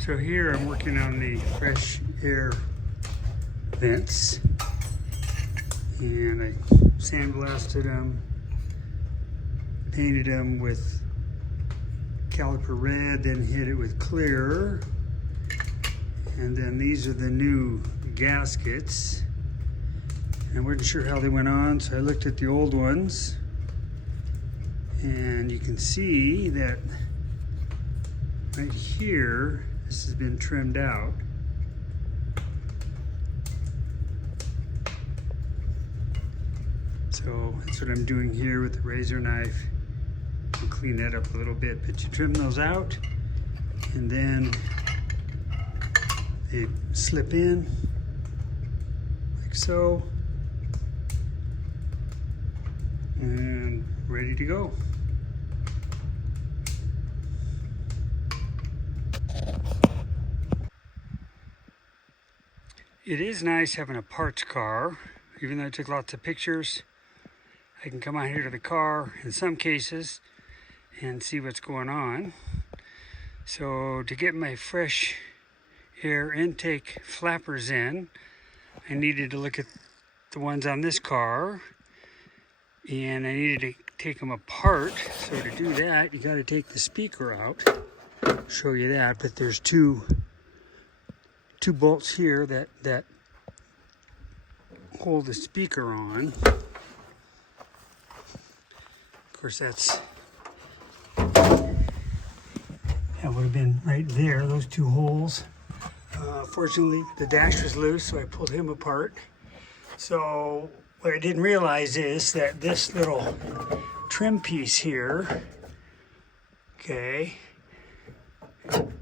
So here I'm working on the fresh air vents, and I sandblasted them, painted them with caliper red, then hit it with clear, and then these are the new gaskets. I wasn't sure how they went on, so I looked at the old ones, and you can see that right here this has been trimmed out. So that's what I'm doing here with the razor knife. I'll clean that up a little bit, but you trim those out and then they slip in like so, and ready to go. It is nice having a parts car. Even though I took lots of pictures, I can come out here to the car in some cases and see what's going on. So to get my fresh air intake flappers in, I needed to look at the ones on this car, and I needed to take them apart. So to do that, you got to take the speaker out. I'll show you that, but there's two bolts here that hold the speaker on. Of course, that would have been right there, those two holes. Fortunately, the dash was loose, so I pulled him apart. So what I didn't realize is that this little trim piece here, okay,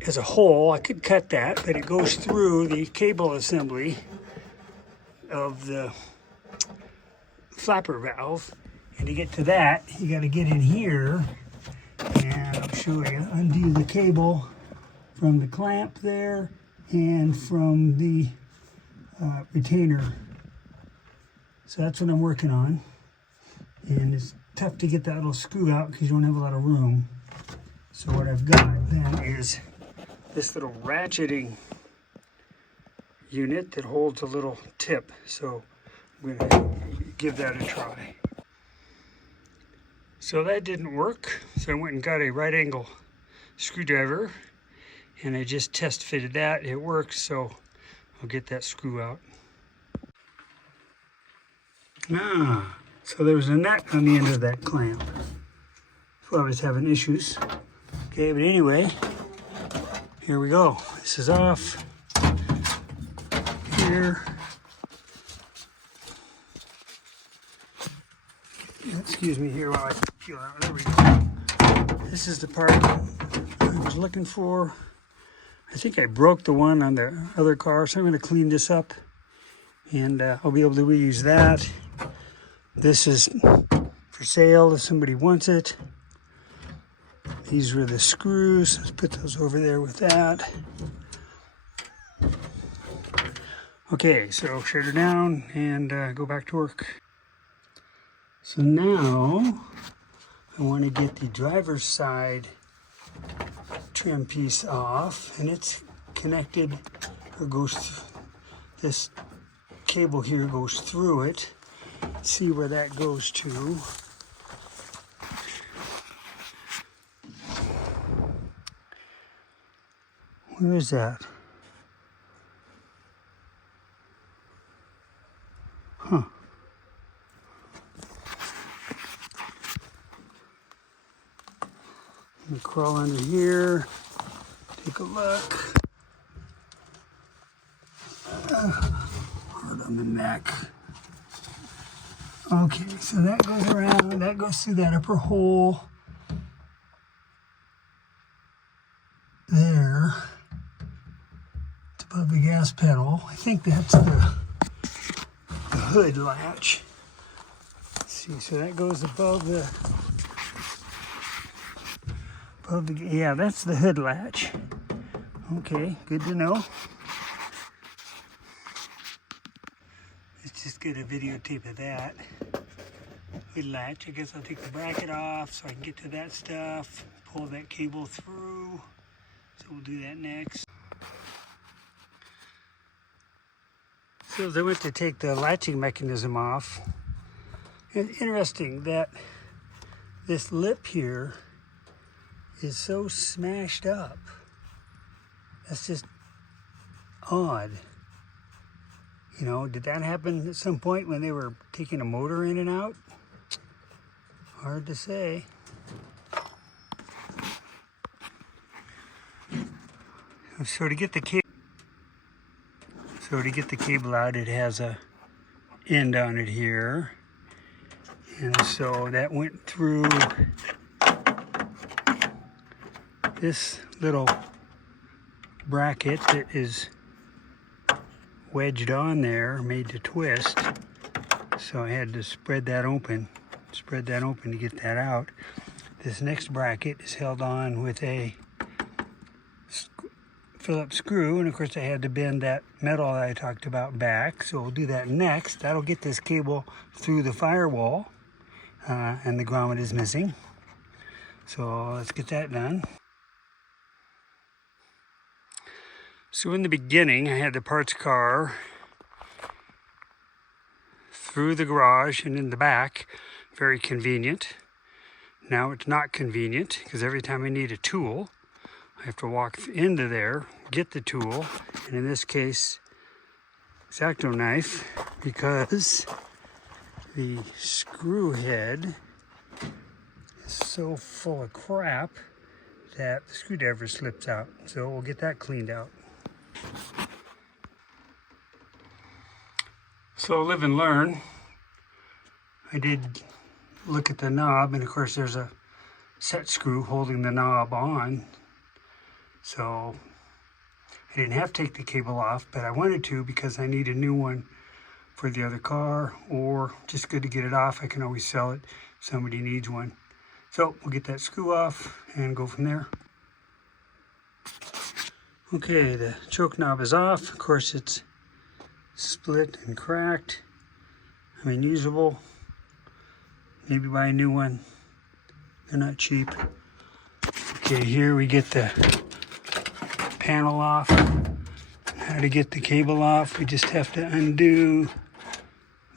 has a hole. I could cut that, but it goes through the cable assembly of the flapper valve. And to get to that, you got to get in here, and I'll show you, undo the cable from the clamp there and from the retainer. So that's what I'm working on. And it's tough to get that little screw out because you don't have a lot of room. So what I've got then is this little ratcheting unit that holds a little tip. So I'm going to give that a try. So that didn't work. So I went and got a right angle screwdriver, and I just test fitted that. It works, so I'll get that screw out. So there was a nut on the end of that clamp. So I was having issues. Okay, but anyway, here we go. This is off. Here. Excuse me here while I feel out. There we go. This is the part I was looking for. I think I broke the one on the other car, so I'm going to clean this up, and I'll be able to reuse that. This is for sale if somebody wants it. These were the screws. Let's put those over there with that. Okay, so shut her down and go back to work. So now I want to get the driver's side trim piece off, and it's connected. It goes through, this cable here goes through it. See where that goes to. Where is that? Huh. Let me crawl under here, take a look. Hard on the neck. Okay, so that goes around, that goes through that upper hole there. It's above the gas pedal. I think that's the hood latch. Let's see, so that goes above the, yeah, that's the hood latch. Okay, good to know. Let's just get a videotape of that. Hood latch, I guess I'll take the bracket off so I can get to that stuff, pull that cable through. So we'll do that next. So as I went to take the latching mechanism off, it's interesting that this lip here is so smashed up. That's just odd. You know, did that happen at some point when they were taking a motor in and out? Hard to say. So to get the cable out, it has a end on it here. And so that went through this little bracket that is wedged on there, made to twist. So I had to spread that open to get that out. This next bracket is held on with a Phillips screw, and of course I had to bend that metal that I talked about back. So we'll do that next. That'll get this cable through the firewall, and the grommet is missing. So let's get that done. So in the beginning, I had the parts car through the garage and in the back. Very convenient. Now it's not convenient because every time I need a tool, I have to walk into there, get the tool, and in this case, X-Acto knife, because the screw head is so full of crap that the screwdriver slips out. So we'll get that cleaned out. So live and learn. I did look at the knob, and of course there's a set screw holding the knob on. So I didn't have to take the cable off, but I wanted to because I need a new one for the other car, or just good to get it off. I can always sell it if somebody needs one. So we'll get that screw off and go from there. Okay, the choke knob is off. Of course it's split and cracked. I mean, usable. Maybe buy a new one. They're not cheap. Okay, here we get the panel off. How to get the cable off, we just have to undo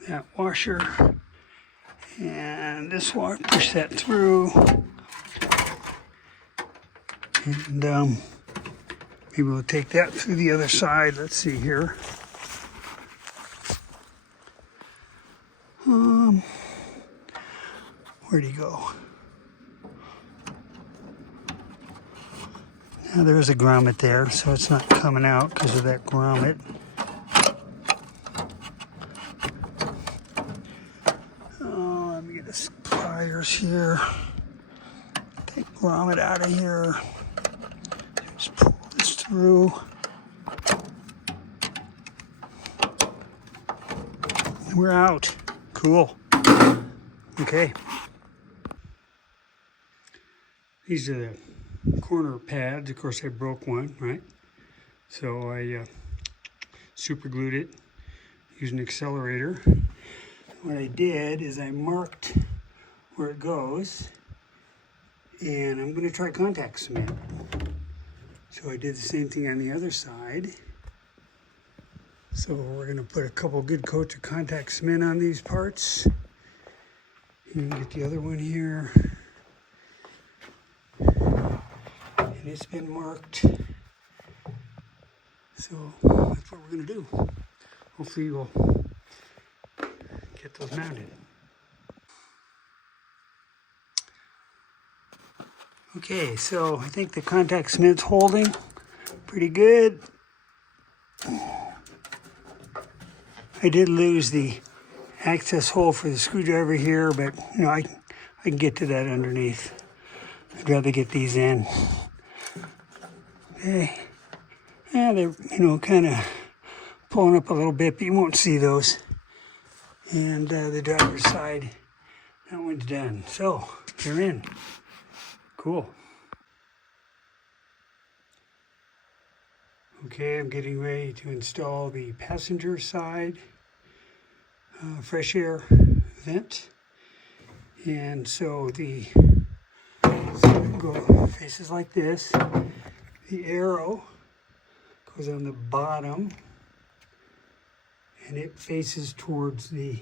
that washer and this one, push that through, and maybe we'll take that through the other side. Let's see here. Where'd he go? Now there's a grommet there, so it's not coming out because of that grommet. Oh, let me get the pliers here. Take grommet out of here. Just pull this through. And we're out. Cool. Okay. These are the corner pads. Of course I broke one, right? So I super glued it using an accelerator. What I did is I marked where it goes, and I'm going to try contact cement. So I did the same thing on the other side. So we're going to put a couple good coats of contact cement on these parts. And get the other one here. And it's been marked. So that's what we're going to do. Hopefully we'll get those mounted. Okay, so I think the contact cement's holding pretty good. I did lose the access hole for the screwdriver here, but you know, I can get to that underneath. I'd rather get these in. Okay. Yeah, they're, you know, kind of pulling up a little bit, but you won't see those. And the driver's side, that one's done. So, they're in. Cool. Okay, I'm getting ready to install the passenger side fresh air vent. And so the go faces like this. The arrow goes on the bottom, and it faces towards the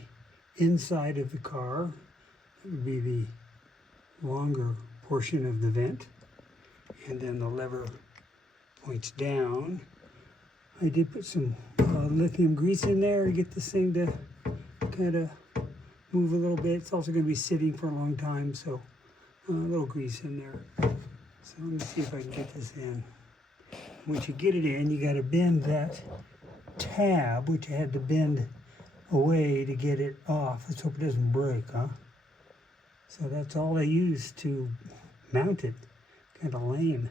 inside of the car. That would be the longer portion of the vent, and then the lever points down. I did put some lithium grease in there to get this thing to kind of move a little bit. It's also going to be sitting for a long time, so a little grease in there. So let me see if I can get this in. Once you get it in, you got to bend that tab, which I had to bend away to get it off. Let's hope it doesn't break, huh? So that's all I used to mount it. Kind of lame.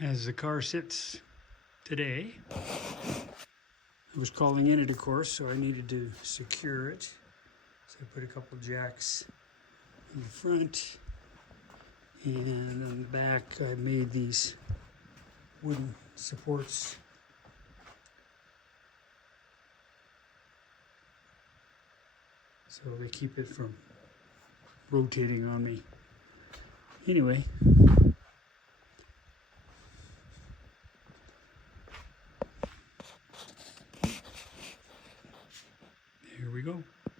As the car sits today, I was calling in it, of course, so I needed to secure it. So I put a couple jacks in the front, and on the back I made these wooden supports. So they keep it from rotating on me. Anyway, here we go.